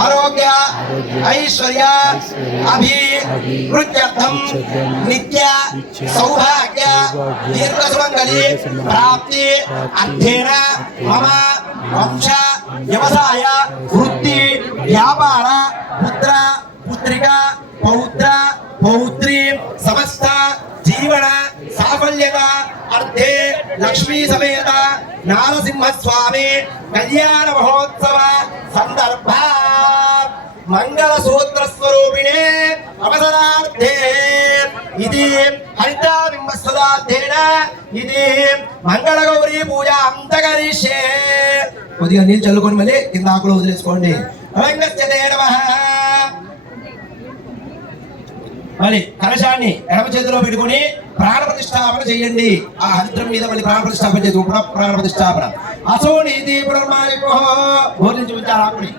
ಆರೋಗ್ಯ ಐಶ್ವರ್ಯ ಅಭಿವೃದ್ಧರ್ಥಂ ನಿತ್ಯ ಸೌಭಾಗ್ಯ ದೀರ್ಘ ಸುಮಂಗಲಿ ಪ್ರಾಪ್ತಿ ಅಧ್ಯಯನ ಮಮ ವಂಶ ವ್ಯವಸಾಯ ವೃತ್ತಿ ವ್ಯಾಪಾರ ಪುತ್ರ ಪುತ್ರಿಕಾ ಪೌತ್ರ ಪೌತ್ರಿ ಸಮಸ್ತ ಜೀವನ ಸಾಫಲ್ಯದ ಅರ್ಧೆ ಲಕ್ಷ್ಮೀ ಸಮೇತ ನಾರಸಿಂಹಸ್ವಾಮಿ ಕಲ್ಯಾಣ ಮಹೋತ್ಸವ మంగళ సూత్ర స్వరూపిణే అవసరార్థే. ఇది హరితాబింబస్వదార్థేన. ఇది మంగళ గౌరీ పూజ అంతకరీషే. కొద్దిగా నీళ్ళు చల్లుకొని మళ్ళీ కింద ఆకులు వదిలేసుకోండి. మళ్ళీ కలశాన్ని ఎడమ చేతిలో పెట్టుకుని ప్రాణ ప్రతిష్టాపన చేయండి. ఆ హరిద్రం మీద మళ్ళీ ప్రాణ ప్రతిష్టాపన చేసి ప్రాణ ప్రతిష్టాపన. అసో నీతి పునర్మాలికో భోజనం చూపించాలి ఆకుని.